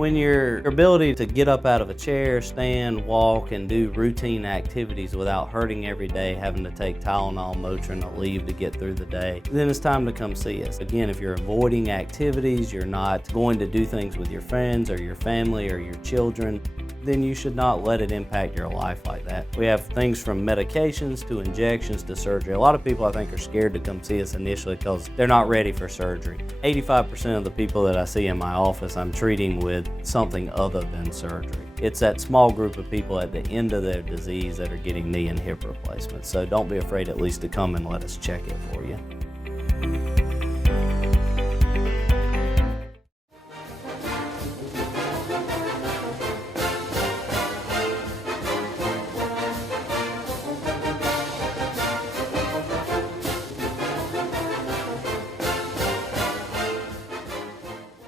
When your ability to get up out of a chair, stand, walk, and do routine activities without hurting every day, having to take Tylenol, Motrin, or leave to get through the day, then it's time to come see us. Again, if you're avoiding activities, you're not going to do things with your friends or your family or your children, then you should not let it impact your life like that. We have things from medications to injections to surgery. A lot of people, I think, are scared to come see us initially because they're not ready for surgery. 85% of the people that I see in my office, I'm treating with something other than surgery. It's that small group of people at the end of their disease that are getting knee and hip replacements. So don't be afraid at least to come and let us check it for you.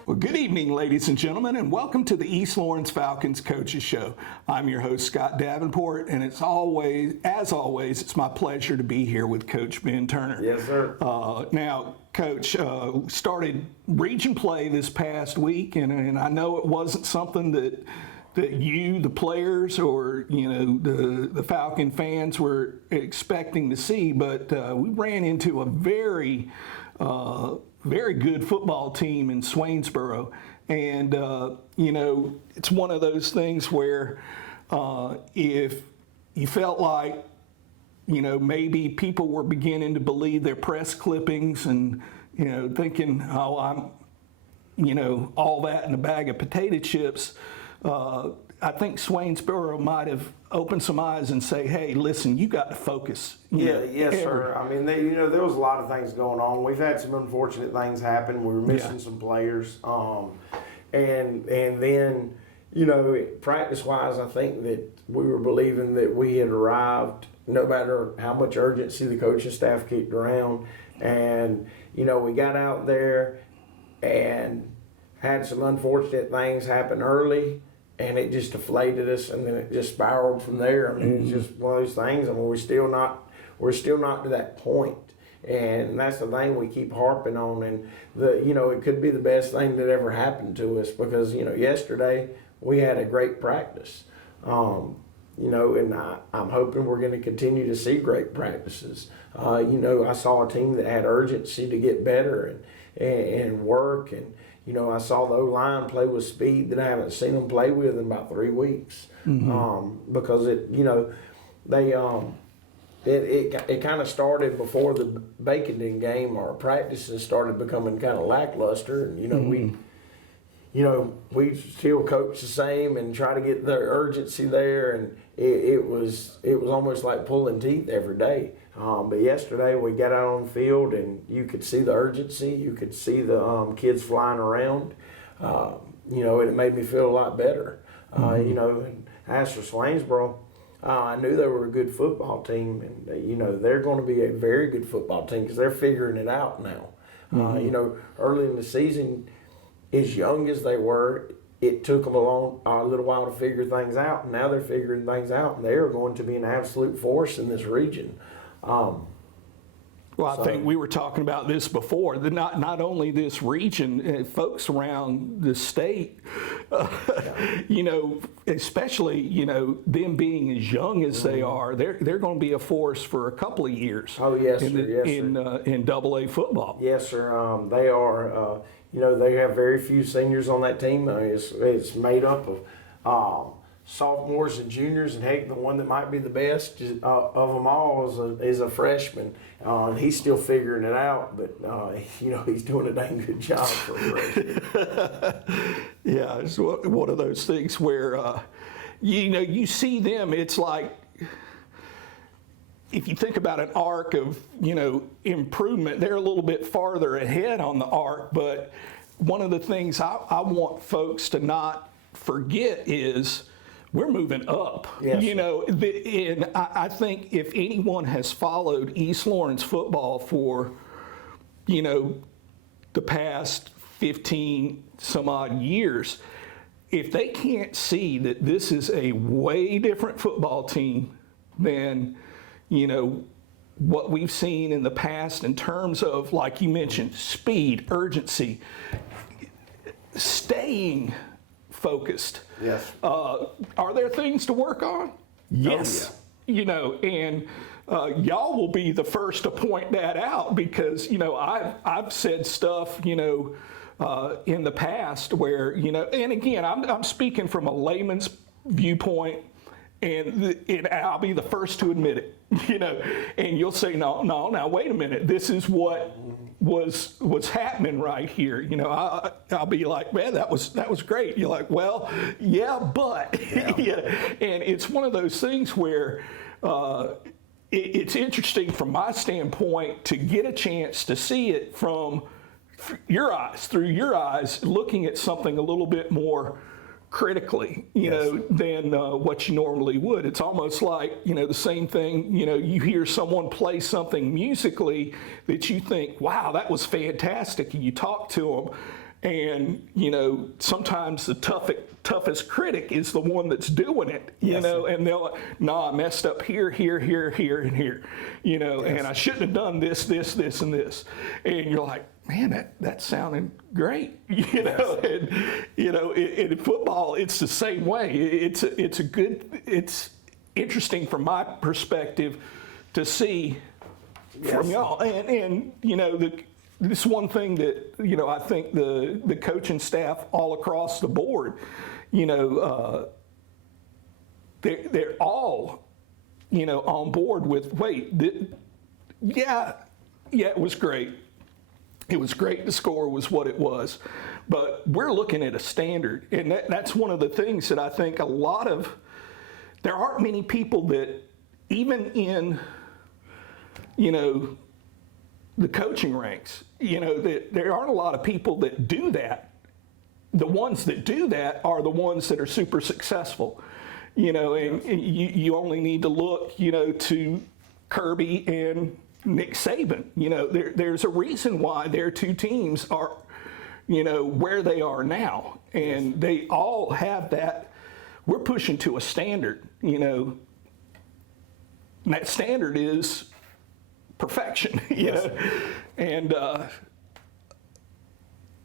Well, good evening, ladies and gentlemen, and welcome to the East Lawrence Falcons Coaches Show. I'm your host, Scott Davenport, and as always, it's my pleasure to be here with Coach Ben Turner. Yes, sir. Now, Coach, started region play this past week, and I know it wasn't something that you, the players, or the Falcon fans were expecting to see, but we ran into a very good football team in Swainsboro. And, it's one of those things where if you felt like, maybe people were beginning to believe their press clippings and, thinking, oh, I'm, all that in a bag of potato chips, I think Swainsboro might have opened some eyes and say, hey, listen, you got to focus. Yes, sir. I mean, there was a lot of things going on. We've had some unfortunate things happen. We were missing some players. And then, practice-wise, I think that we were believing that we had arrived no matter how much urgency the coaching staff kicked around. And, we got out there and had some unfortunate things happen early. And it just deflated us, and then it just spiraled from there. I mean, it's just one of those things. I mean, we're still not to that point, and that's the thing we keep harping on. And it could be the best thing that ever happened to us because yesterday we had a great practice. And I'm hoping we're going to continue to see great practices. I saw a team that had urgency to get better and work and. I saw the O-line play with speed that I haven't seen them play with in about 3 weeks. Because it kind of started before the Bacon game. Our practices started becoming kind of lackluster, and we still coach the same and try to get the urgency there, and it was almost like pulling teeth every day. But yesterday we got out on the field and you could see the urgency. You could see the kids flying around. And it made me feel a lot better. And as for Swainsboro, I knew they were a good football team, and they're going to be a very good football team because they're figuring it out now. Early in the season, as young as they were, it took them a little while to figure things out. And now they're figuring things out, and they are going to be an absolute force in this region. I think we were talking about this before. Not only this region, folks around the state, especially them being as young as they are, they're going to be a force for a couple of years. Oh yes, sir. In AA football. Yes, sir. They are. They have very few seniors on that team. It's made up of sophomores and juniors, and heck, the one that might be the best of them all is a freshman. He's still figuring it out, but he's doing a dang good job for a freshman. Yeah, it's one of those things where you see them. It's like if you think about an arc of improvement, they're a little bit farther ahead on the arc. But one of the things I want folks to not forget is we're moving up. Yes. And I think if anyone has followed East Lawrence football for, the past 15 some odd years, if they can't see that this is a way different football team than, what we've seen in the past in terms of, like you mentioned, speed, urgency, staying focused. Yes. Are there things to work on? Yes. You know, and y'all will be the first to point that out, because, you know, I've said stuff, you know, in the past where, you know, and again, I'm speaking from a layman's viewpoint, and I'll be the first to admit it, you know, and you'll say, no, now wait a minute, this is what was happening right here. You know, I'll be like, man, that was great. You're like, well, yeah, but yeah. And it's one of those things where it's interesting from my standpoint to get a chance to see it from through your eyes, looking at something a little bit more critically, you know, than what you normally would. It's almost like, you know, the same thing, you know, you hear someone play something musically that you think, wow, that was fantastic, and you talk to them, and, you know, sometimes the toughest critic is the one that's doing it, you know, and they'll, no, I messed up here, and here, you know, and I shouldn't have done this, and this. And you're like, man, that sounded great, you know. And, you know, in football, it's the same way. It's interesting from my perspective to see from y'all. And you know, this one thing that, you know, I think the coaching staff all across the board, you know, they're all, you know, on board with, yeah, it was great. It was great. The score was what it was. But we're looking at a standard. And that's one of the things that I think there aren't many people that, even in, you know, the coaching ranks, you know, that there aren't a lot of people that do that. The ones that do that are the ones that are super successful, you know, and you only need to look, you know, to Kirby and Nick Saban. You know, there's a reason why their two teams are, you know, where they are now. And they all have that. We're pushing to a standard, you know, and that standard is perfection, you know. And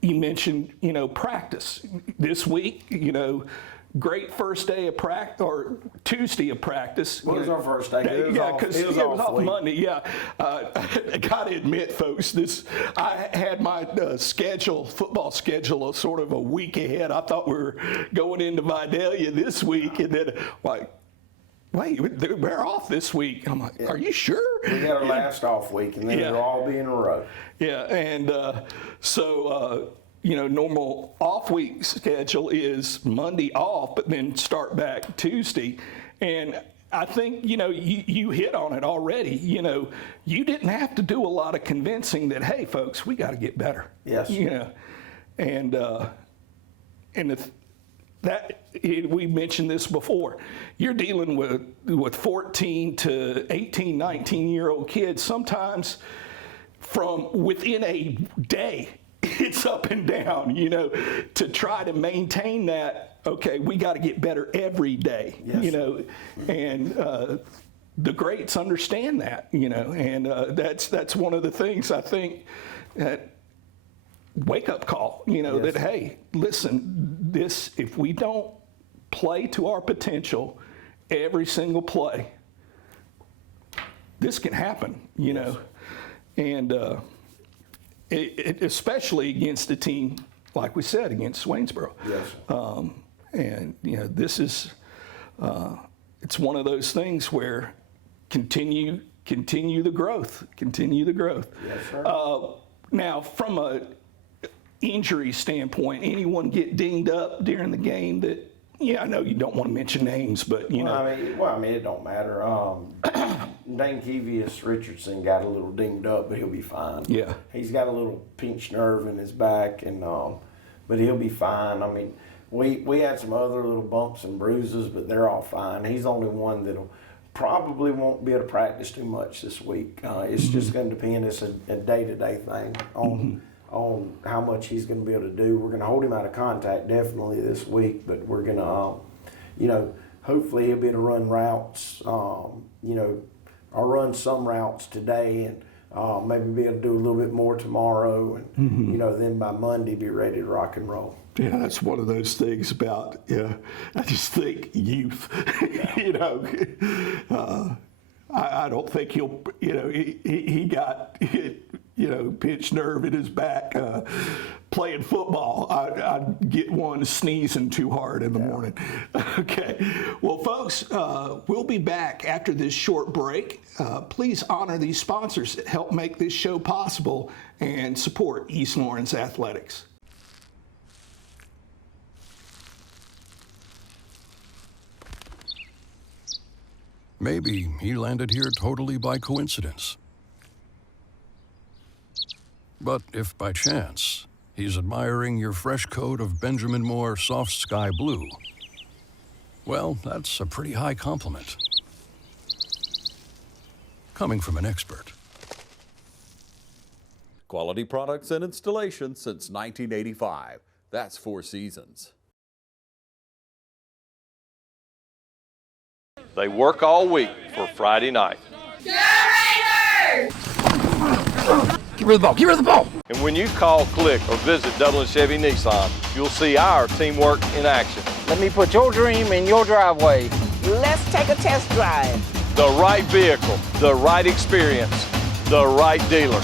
you mentioned, you know, practice. This week, you know, great first day of practice, or Tuesday of practice. What was our first day? Because it was off Monday. Yeah, I gotta admit, folks, I had my football schedule, sort of a week ahead. I thought we were going into Vidalia this week, and then like, wait, we're off this week. I'm like, are you sure? We got our last off week, and then it'll all be in a row. Yeah, and so. You know, normal off week schedule is Monday off, but then start back Tuesday. And I think, you know, you hit on it already. You know, you didn't have to do a lot of convincing that, hey, folks, we got to get better. Yes. You know, and we mentioned this before. You're dealing with 14 to 18, 19-year-old kids. Sometimes from within a day, it's up and down, you know, to try to maintain that. Okay, we got to get better every day, you know, and the greats understand that, you know, and that's one of the things I think that wake up call, you know, that, hey, listen, if we don't play to our potential every single play, this can happen, you know, and especially against a team, like we said, against Waynesboro. Yes. And, you know, this is, it's one of those things where continue the growth. Yes, sir. Now, from a injury standpoint, anyone get dinged up during the game that, I know you don't want to mention names, but, you know. I mean, it don't matter. Dane Kevius Richardson got a little dinged up, but he'll be fine. Yeah. He's got a little pinched nerve in his back, and but he'll be fine. I mean, we had some other little bumps and bruises, but they're all fine. He's the only one that'll probably won't be able to practice too much this week. It's just going to depend. It's a day-to-day thing on how much he's going to be able to do. We're going to hold him out of contact definitely this week, but we're going to, you know, hopefully he'll be able to run routes, you know, or run some routes today, and maybe be able to do a little bit more tomorrow, and you know, then by Monday be ready to rock and roll. Yeah, that's one of those things about, I just think youth, you know. I don't think he'll, you know, he got, you know, pinched nerve in his back playing football. I'd get one sneezing too hard in the morning. Okay. Well, folks, we'll be back after this short break. Please honor these sponsors that help make this show possible and support East Lawrence Athletics. Maybe he landed here totally by coincidence. But if by chance he's admiring your fresh coat of Benjamin Moore soft sky blue, well, that's a pretty high compliment. Coming from an expert. Quality products and installation since 1985. That's Four Seasons. They work all week for Friday night. Get rid of the ball, get rid of the ball! And when you call, click, or visit Dublin Chevy Nissan, you'll see our teamwork in action. Let me put your dream in your driveway. Let's take a test drive. The right vehicle, the right experience, the right dealer.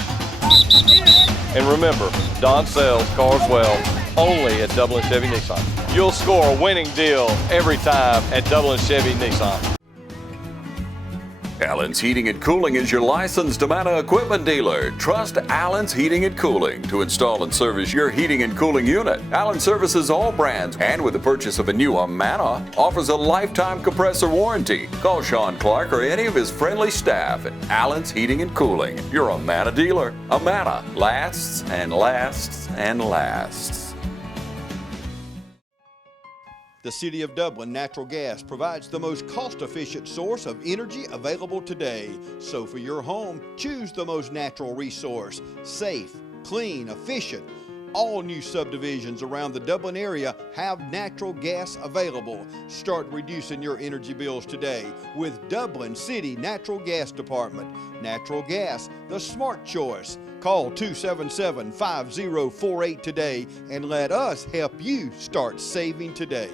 And remember, Don sells cars well only at Dublin Chevy Nissan. You'll score a winning deal every time at Dublin Chevy Nissan. Allen's Heating and Cooling is your licensed Amana equipment dealer. Trust Allen's Heating and Cooling to install and service your heating and cooling unit. Allen services all brands, and with the purchase of a new Amana, offers a lifetime compressor warranty. Call Sean Clark or any of his friendly staff at Allen's Heating and Cooling, your Amana dealer. Amana lasts and lasts and lasts. The City of Dublin Natural Gas provides the most cost-efficient source of energy available today. So for your home, choose the most natural resource. Safe, clean, efficient. All new subdivisions around the Dublin area have natural gas available. Start reducing your energy bills today with Dublin City Natural Gas Department. Natural gas, the smart choice. Call 277-5048 today and let us help you start saving today.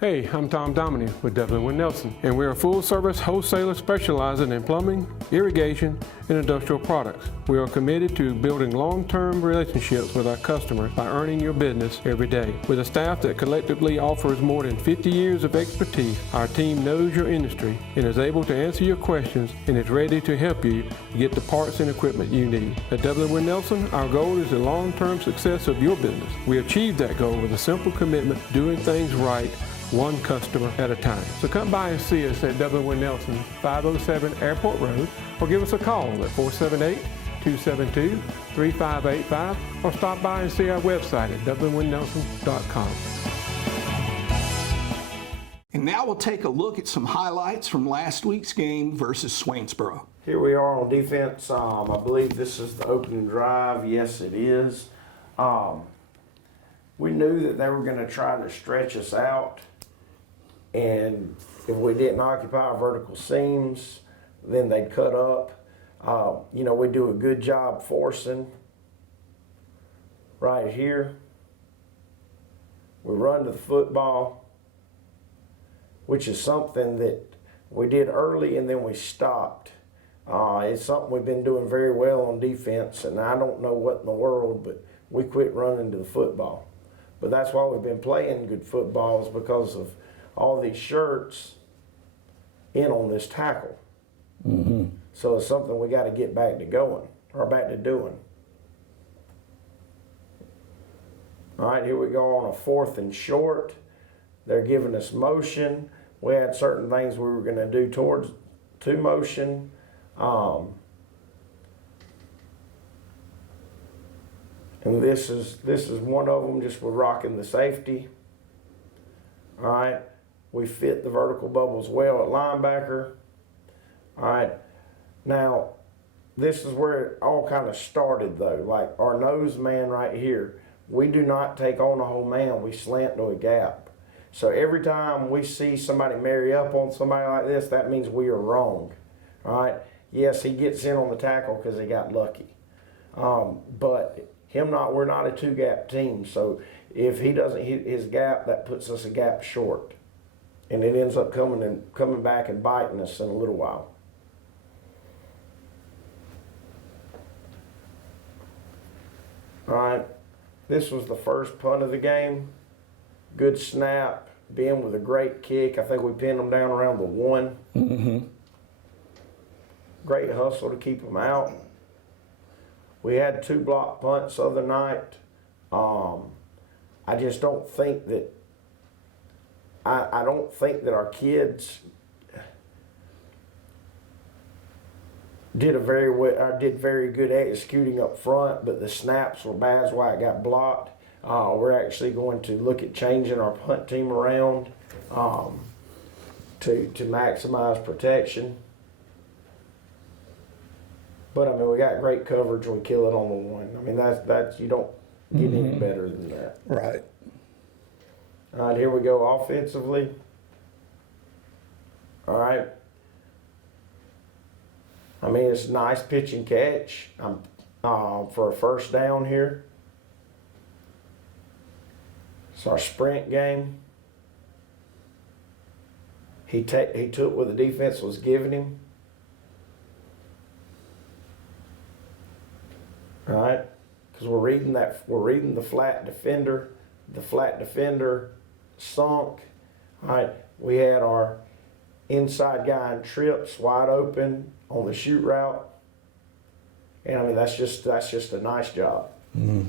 Hey, I'm Tom Dominy with Dublin Wind Nelson, and we're a full-service wholesaler specializing in plumbing, irrigation, and industrial products. We are committed to building long-term relationships with our customers by earning your business every day. With a staff that collectively offers more than 50 years of expertise, our team knows your industry and is able to answer your questions and is ready to help you get the parts and equipment you need. At Dublin Wind Nelson, our goal is the long-term success of your business. We achieve that goal with a simple commitment to doing things right, one customer at a time. So come by and see us at Dublin Wind Nelson, 507 Airport Road, or give us a call at 478-272-3585, or stop by and see our website at dublinwindnelson.com. And now we'll take a look at some highlights from last week's game versus Swainsboro. Here we are on defense. I believe this is the opening drive. Yes, it is. We knew that they were going to try to stretch us out. And if we didn't occupy our vertical seams, then they'd cut up. You know, we do a good job forcing right here. We run to the football, which is something that we did early and then we stopped. It's something we've been doing very well on defense, and I don't know what in the world, but we quit running to the football. But that's why we've been playing good football, is because of all these shirts in on this tackle. Mm-hmm. So it's something we got to get back to going, or back to doing. All right, here we go on a 4th and short. They're giving us motion. We had certain things we were going to do to motion. And this is one of them, just with rocking the safety. All right, we fit the vertical bubbles well at linebacker. All right, now this is where it all kind of started though. Like our nose man right here, we do not take on a whole man, we slant to a gap. So every time we see somebody marry up on somebody like this, that means we are wrong. All right, yes, he gets in on the tackle because he got lucky. But we're not a two-gap team, so if he doesn't hit his gap, that puts us a gap short. And it ends up coming back and biting us in a little while. All right, this was the first punt of the game. Good snap. Ben with a great kick. I think we pinned them down around the 1. Mm-hmm. Great hustle to keep them out. We had 2 block punts the other night. I just don't think that I don't think that our kids did very good executing up front, but the snaps were bad, that's why it got blocked. We're actually going to look at changing our punt team around to maximize protection. But I mean, we got great coverage when we kill it on the 1. I mean, that's you don't get any better than that. Right. All right, here we go offensively. All right. I mean, it's a nice pitch and catch for a first down here. It's our sprint game. He took what the defense was giving him. All right, because we're reading the flat defender. The flat defender sunk. All right, we had our inside guy in trips wide open on the shoot route, and I mean that's just a nice job. Mm-hmm.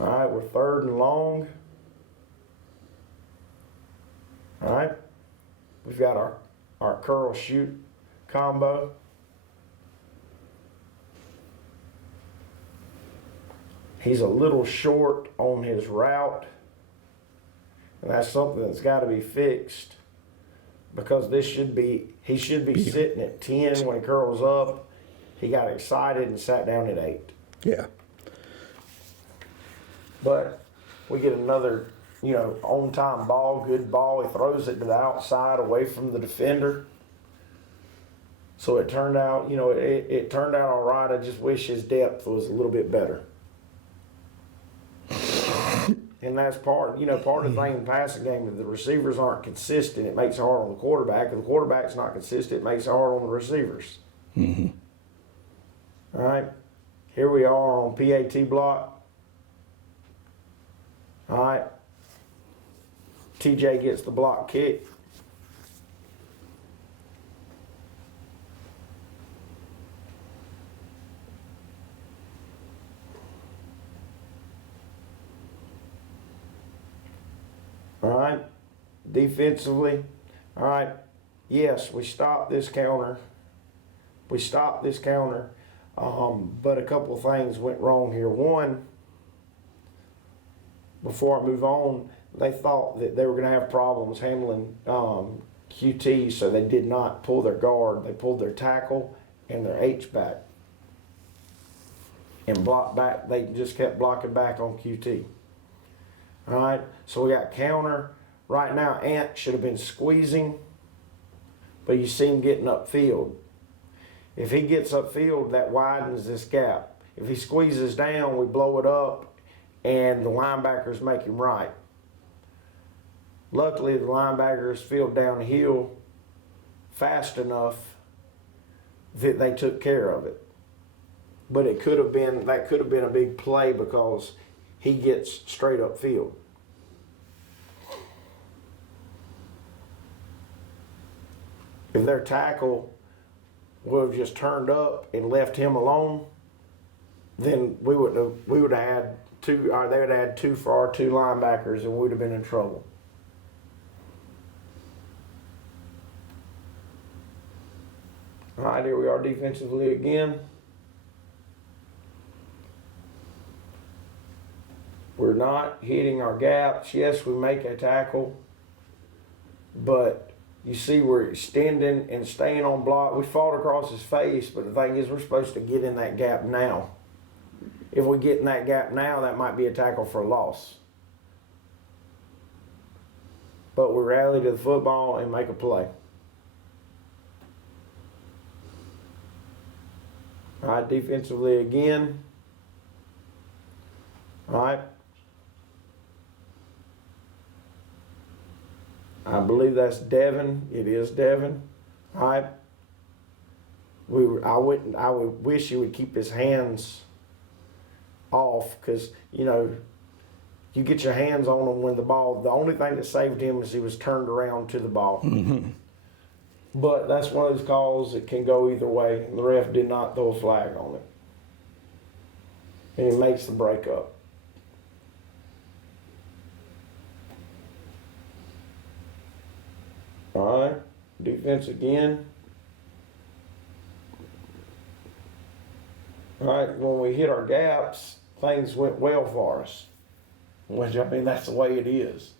All right, we're 3rd and long. All right, we've got our curl shoot combo. He's a little short on his route, and that's something that's got to be fixed because he should be sitting at 10 when he curls up. He got excited and sat down at 8. Yeah. But we get another, on-time ball, good ball. He throws it to the outside away from the defender. So it turned out, it turned out all right. I just wish his depth was a little bit better. And that's part of the thing in the passing game. If the receivers aren't consistent, it makes it hard on the quarterback. If the quarterback's not consistent, it makes it hard on the receivers. Mm-hmm. All right, here we are on PAT block. All right, TJ gets the block kick. All right, defensively, all right, yes, we stopped this counter. But a couple of things went wrong here. One, before I move on, they thought that they were going to have problems handling QT, so they did not pull their guard. They pulled their tackle and their H back and blocked back. They just kept blocking back on QT. All right, so we got counter. Right now, Ant should have been squeezing, but you see him getting upfield. If he gets upfield, that widens this gap. If he squeezes down, we blow it up, and the linebackers make him right. Luckily, the linebackers filled downhill fast enough that they took care of it. But that could have been a big play because he gets straight upfield. If their tackle would have just turned up and left him alone, then we would have had two, or they would have had 2 for our 2 linebackers, and we would have been in trouble. All right, here we are defensively again. We're not hitting our gaps. Yes, we make a tackle, but you see we're extending and staying on block. We fought across his face, but the thing is we're supposed to get in that gap now. If we get in that gap now, that might be a tackle for a loss. but we rally to the football and make a play. All right, defensively again. All right. I believe that's Devin. It is Devin. All right. I would wish he would keep his hands off, because, you know, you get your hands on him when the only thing that saved him is he was turned around to the ball. Mm-hmm. But that's one of those calls that can go either way. The ref did not throw a flag on it. And he makes the break up. All right, defense again. All right, when we hit our gaps, things went well for us. Which, I mean, that's the way it is.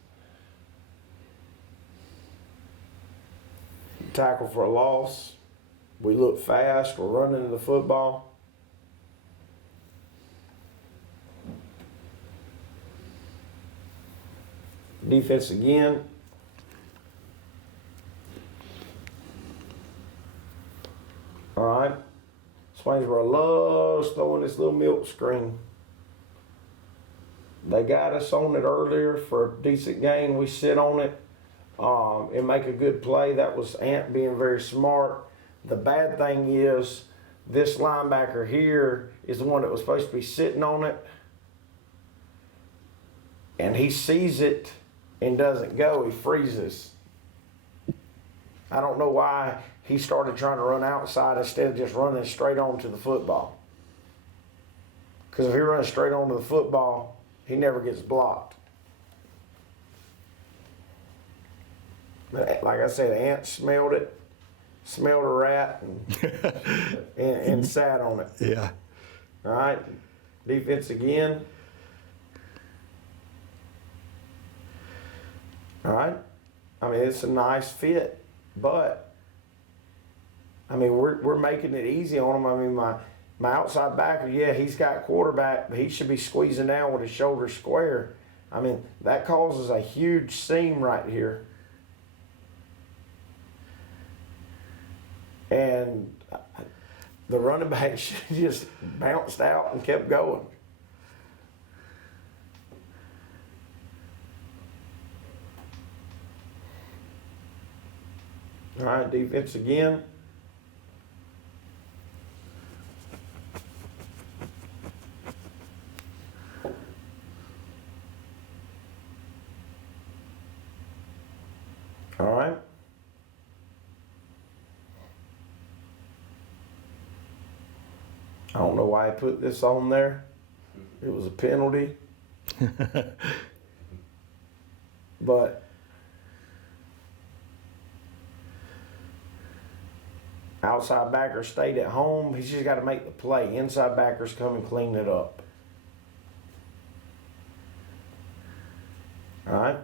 Tackle for a loss. We look fast. We're running to the football. Defense again. All right. Swainsboro loves throwing this little milk screen. They got us on it earlier for a decent gain. We sit on it and make a good play. That was Ant being very smart. The bad thing is this linebacker here is the one that was supposed to be sitting on it. And he sees it and doesn't go. He freezes. I don't know why he started trying to run outside instead of just running straight on to the football. Because if he runs straight on to the football, he never gets blocked. But like I said, Ant smelled it, smelled a rat, and sat on it. Yeah. All right, defense again. All right, I mean, it's a nice fit, but I mean, we're making it easy on him. I mean, my outside backer, yeah, he's got quarterback, but he should be squeezing down with his shoulders square. I mean, that causes a huge seam right here. And the running back just bounced out and kept going. All right, defense again. All right. I don't know why I put this on there. It was a penalty. But outside backer stayed at home. He's just got to make the play. Inside backers come and clean it up. All right.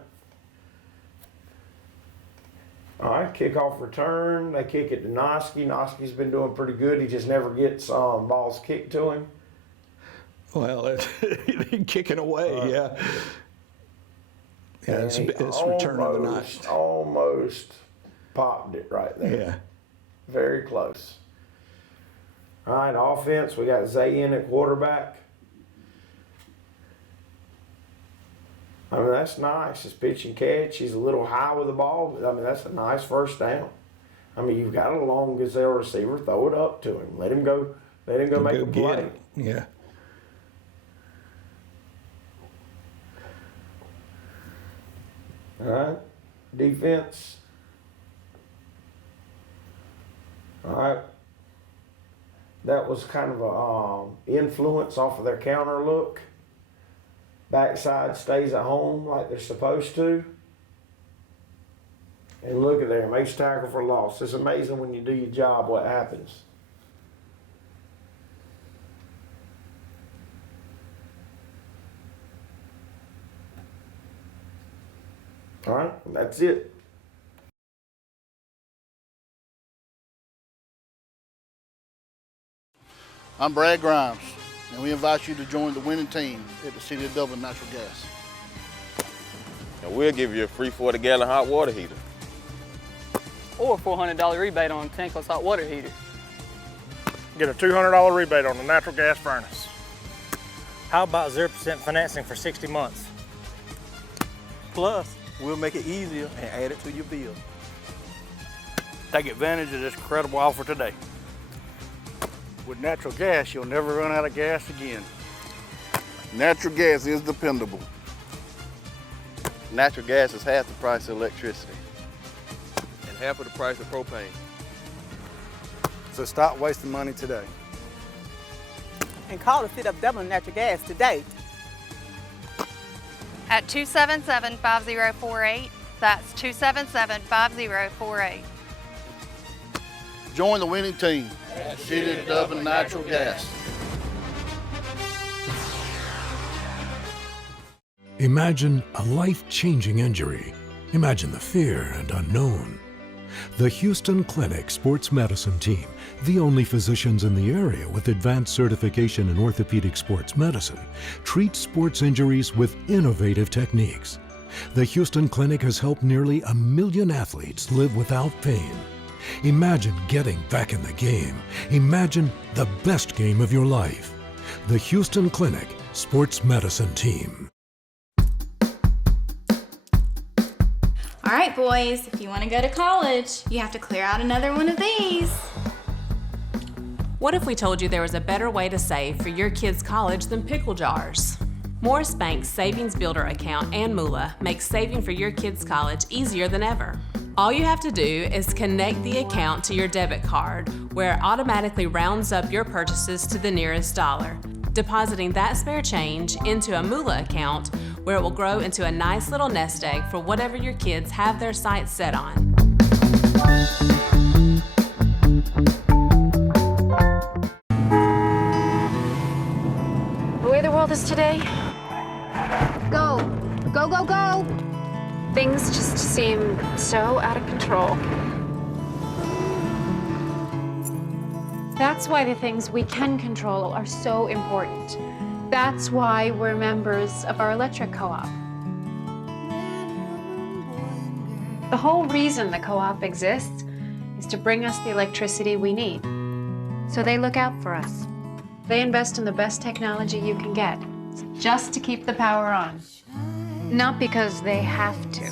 All right, kickoff return. They kick it to Noski. Noski's been doing pretty good. He just never gets balls kicked to him. Well, it's kicking away, yeah. Yeah, it's return of the night. Almost popped it right there. Yeah. Very close. All right, offense. We got Zay in at quarterback. I mean, that's nice. It's pitch and catch. He's a little high with the ball, but I mean, that's a nice first down. I mean, you've got a long gazelle receiver. Throw it up to him. Let him go. Let him go make a play. Yeah. All right, defense. All right. That was kind of a influence off of their counter look. Backside stays at home like they're supposed to. And look at there, makes tackle for loss. It's amazing when you do your job what happens. All right, that's it. I'm Brad Grimes, and we invite you to join the winning team at the City of Dublin Natural Gas. and we'll give you a free 40-gallon hot water heater. Or a $400 rebate on a tankless hot water heater. Get a $200 rebate on the natural gas furnace. How about 0% financing for 60 months? Plus, we'll make it easier and add it to your bill. Take advantage of this incredible offer today. With natural gas, you'll never run out of gas again. Natural gas is dependable. Natural gas is half the price of electricity and half of the price of propane. So stop wasting money today. And call to fit up Dublin Natural Gas today. At 277-5048. That's 277-5048. Join the winning team at City of Dublin Natural Gas. Imagine a life-changing injury. Imagine the fear and unknown. The Houston Clinic Sports Medicine Team, the only physicians in the area with advanced certification in orthopedic sports medicine, treats sports injuries with innovative techniques. The Houston Clinic has helped nearly 1 million athletes live without pain. Imagine getting back in the game. Imagine the best game of your life. The Houston Clinic Sports Medicine Team. All right, boys, if you want to go to college, you have to clear out another one of these. What if we told you there was a better way to save for your kids' college than pickle jars? Morris Bank's Savings Builder account and Moolah makes saving for your kids' college easier than ever. All you have to do is connect the account to your debit card, where it automatically rounds up your purchases to the nearest dollar, depositing that spare change into a Moolah account where it will grow into a nice little nest egg for whatever your kids have their sights set on. The way the world is today, Go, go, go, go. things just seem so out of control. That's why the things we can control are so important. That's why we're members of our electric co-op. The whole reason the co-op exists is to bring us the electricity we need. So they look out for us. They invest in the best technology you can get, just to keep the power on. Not because they have to.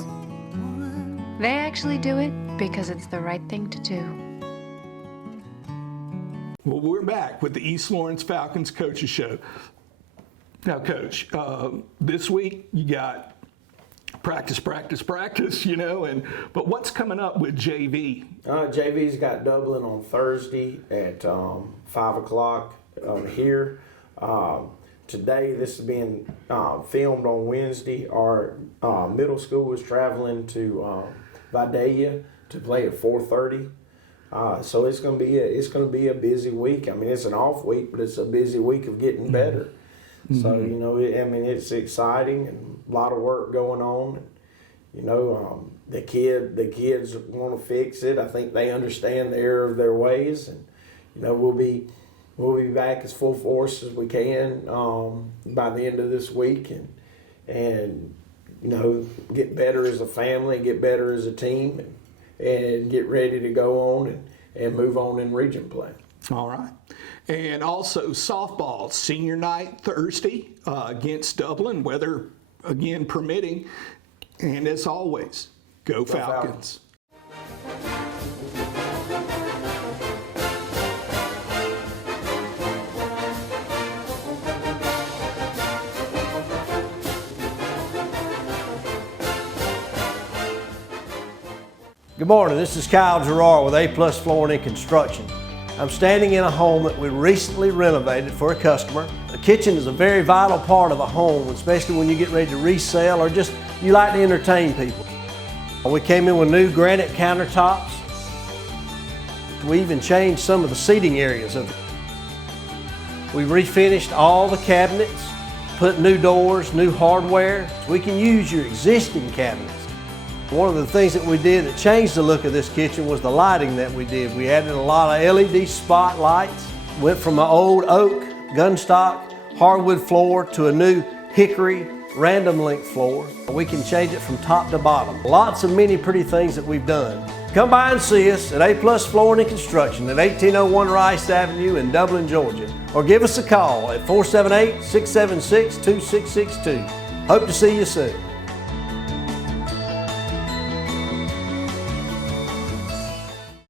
They actually do it because it's the right thing to do. Well, we're back with the East Lawrence Falcons Coaches Show. Now, Coach, this week you got practice, but what's coming up with JV? JV's got Dublin on Thursday at 5 o'clock here. Today, this is being filmed on Wednesday. Our middle school is traveling to Vidalia to play at 4:30. So it's going to be a busy week. I mean, it's an off week, but it's a busy week of getting better. Mm-hmm. So it's exciting and a lot of work going on. The kids want to fix it. I think they understand the error of their ways, and we'll be back as full force as we can by the end of this week, and get better as a family, get better as a team, and get ready to go on and move on in region play. All right. And also softball, senior night Thursday against Dublin, weather again permitting. And as always, go Falcons. Good morning, this is Kyle Gerard with A+ Flooring and Construction. I'm standing in a home that we recently renovated for a customer. The kitchen is a very vital part of a home, especially when you get ready to resell or just you like to entertain people. We came in with new granite countertops. We even changed some of the seating areas of it. We refinished all the cabinets, put new doors, new hardware, so we can use your existing cabinets. One of the things that we did that changed the look of this kitchen was the lighting that we did. We added a lot of LED spotlights, went from an old oak, gunstock, hardwood floor to a new hickory random length floor. We can change it from top to bottom. Lots of many pretty things that we've done. Come by and see us at A+ Flooring and Construction at 1801 Rice Avenue in Dublin, Georgia. Or give us a call at 478-676-2662. Hope to see you soon.